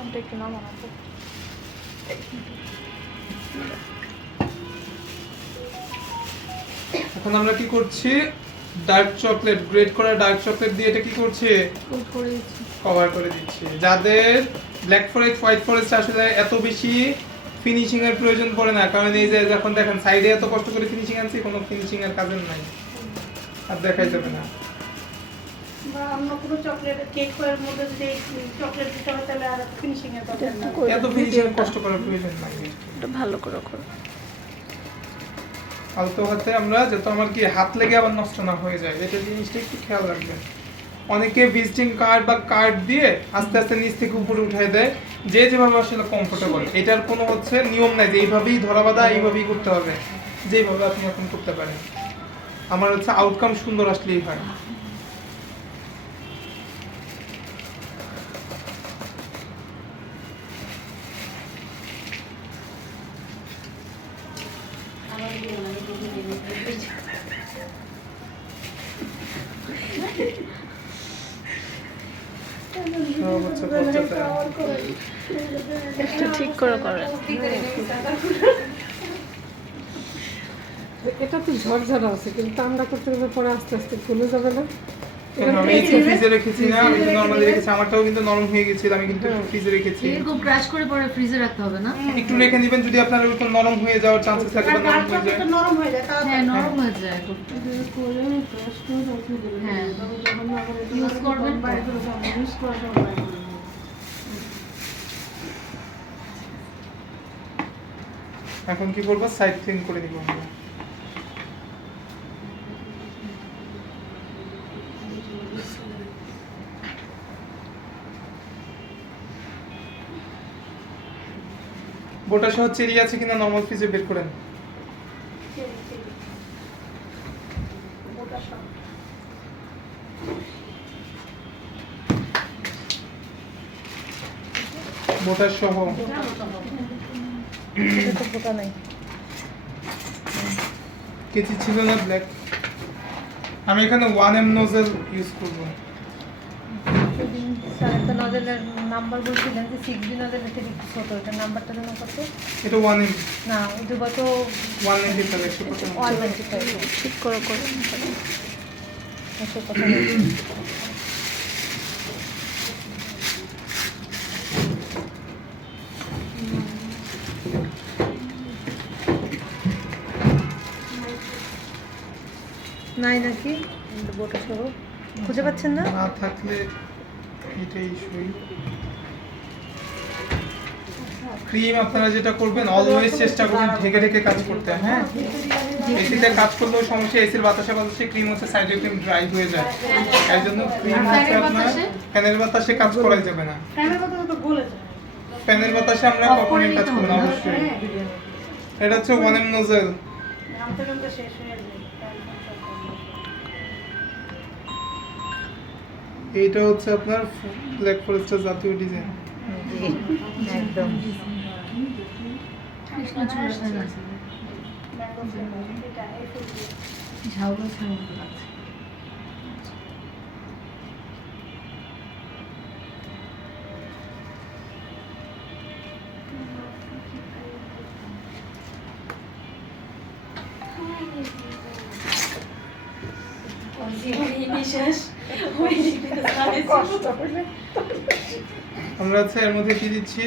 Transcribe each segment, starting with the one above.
ফোনটা একটু নামানো তো। এখন আমরা কি করছি, ডার্ক চকলেট, গ্রেট করা ডার্ক চকলেট দিয়ে এটা কি করছি, কোট করে দিচ্ছি। কভার করে দিচ্ছি। যাদের ব্ল্যাক ফরেস্ট, হোয়াইট ফরেস্ট আসলে এত বেশি ফিনিশিং এর প্রয়োজন পড়ে না, কারণ এই যে যখন দেখেন সাইডে এত কষ্ট করে ফিনিশিং আনছি, কোনো ফিনিশিং এর কাজের নাই, আর দেখাই যাবে না। বা অন্য কোনো চকলেট কেকের মধ্যে যদি চকলেট দিতে হয় তাহলে আর ফিনিশিং এর দরকার নেই। এত ফিনিশিং এর কষ্ট করার প্রয়োজন নাই। এটা ভালো করে করো। আলতো হাতে আমরা, যাতে আমার কি হাত লেগে আবার নষ্ট না হয়ে যায়, এটা জিনিসটা একটু খেয়াল রাখবেন। অনেকে ভিজিটিং কার্ড বা কার্ড দিয়ে আস্তে আস্তে নিচ থেকে উপরে উঠাই দেয়, যে যেভাবে আসলে কমফোর্টেবল। এটার কোনো হচ্ছে নিয়ম নাই যে এইভাবেই ধরা বাঁধা এইভাবেই করতে হবে, যেভাবে আপনি এখন করতে পারেন। আমার হচ্ছে আউটকাম সুন্দর আসলেই হয়। সব হচ্ছে পর্যাপ্ত। একটু ঠিক করে করে। এটা তো ঝরঝরা আছে, কিন্তু আমরা করতে গেলে পরে আস্তে আস্তে খুলে যাবে না? আমি একটু ফ্রিজে রেখেছি না, আমি তো নরমালি রেখেছি, আমারটাও কিন্তু নরম হয়ে গেছিল, আমি কিন্তু ফ্রিজে রেখেছি। এরকম ক্রাশ করে পরে ফ্রিজে রাখতে হবে না? একটু রেখে দিবেন, যদি আপনার ওরকম নরম হয়ে যাওয়ার চান্সেস থাকে বা নরম হয়ে যায়। নরম হয়ে যায় তাহলে হ্যাঁ, নরম হয়ে যায়। হ্যাঁ, ইউজ করবেন তো। এখন কি করবো, সাইড ক্লিন করে নিব আমরা। বোটা সহ চেরি আছে কিনা নরমাল ফ্রিজে বের করেন। ওটা সব বোটা সহ এটা তো বোটা নাই। কেচি ছিল না ব্ল্যাক। আমি এখানে 1M নোজেল ইউজ করব। সেদিন স্যার একটা নজেলের নাম্বার বলছিলেন যে 6B নজেলের থেকে একটু ছোট, এটার নাম্বারটা যেন কত? এটা 1M, না, ওটা কত? 195 195। 195। ঠিক করে করে এসব কথা নেই। নাই নাকি বোটা সহ খুঁজে পাচ্ছেন না? না থাকলে এটাই সই। ক্রিম আপনারা যেটা করবেন, অলওয়েজ চেষ্টা করবেন ঢেকে ঢেকে কাজ করতে। হ্যাঁ, এসিতে কাজ করলেও সমস্যা, এসির বাতাসে বাতাসে ক্রিম হচ্ছে সাইডে ক্রিম ড্রাই হয়ে যায়, এই জন্য ক্রিম হচ্ছে আপনার ফ্যানের বাতাসে কাজ করাই যাবে না। ফ্যানের কথা তো গলে যায়। ফ্যানের বাতাসে আমরা কখনোই কাজ করব না অবশ্যই। এটা হচ্ছে 1M নোজেল। ঘামতে ঘামতে শেষ হয়ে যায়। এইটা হচ্ছে আপনার ব্ল্যাক ফরেস্টের জাতীয় ডিজাইন। একদম কৃষ্ণচূড়া আছে। ম্যাঙ্গো ফ্লেভার এটা এই ফুল দিয়ে। ঝাউবো ছাউবো লাগছে। আমরা হচ্ছে এর মধ্যে কি দিচ্ছি,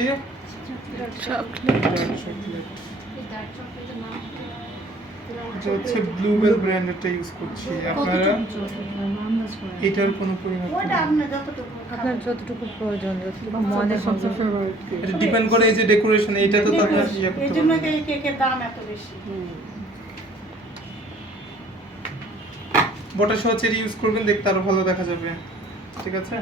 চকলেট। এটা হচ্ছে ব্লুবেল ব্র্যান্ডেরটা ইউজ করছি। আপনারা এটার কোনো পরিমাণ ওটা আপনার যতটুকু আপনার যতটুকু প্রয়োজন, যতটুকু মনে হবে। সবচেয়ে ফেভারিট কি? এটা ডিপেন্ড করে এই যে ডেকোরেশন, এইটা তো আপনার ইয়ে এই করতে জন্য পারবেন। এই কেকের দাম এত বেশি। বোটা সহ চেরি ইউজ করবেন, দেখতে আরো ভালো দেখা যাবে। ঠিক আছে,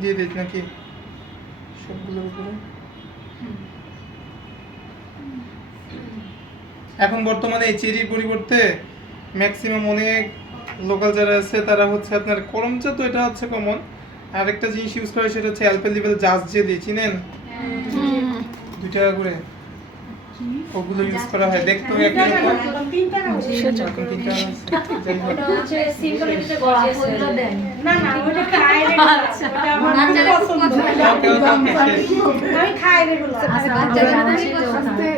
দিয়ে দিই নাকি সবগুলোর উপরে। এখন বর্তমানে এই চেরির পরিবর্তে ম্যাক্সিমাম অনেক লোকাল যারা আছে তারা হচ্ছে আপনার করমচা, তো এটা হচ্ছে কমন, আরেকটা জিনিস ইউজ করে সেটা হচ্ছে অ্যালপেলিবেল জাস্ট যে দিই, চিনেন? 2 টাকা করে ওগুলো ইউজ করা হয়, দেখতে একই রকম। 3 টাকা ওটা হচ্ছে সিম্পলের ভিতরে গর্জিয়াস হয়ে যায়। দেন না না ওটা খাই রেগুলার ওটা আমার খুব বাচ্চারা খুব পছন্দ পছন্দ ওটাও দাম বেশি। আমি খাই রেগুলার আচ্ছা বাচ্চাদের আস্তে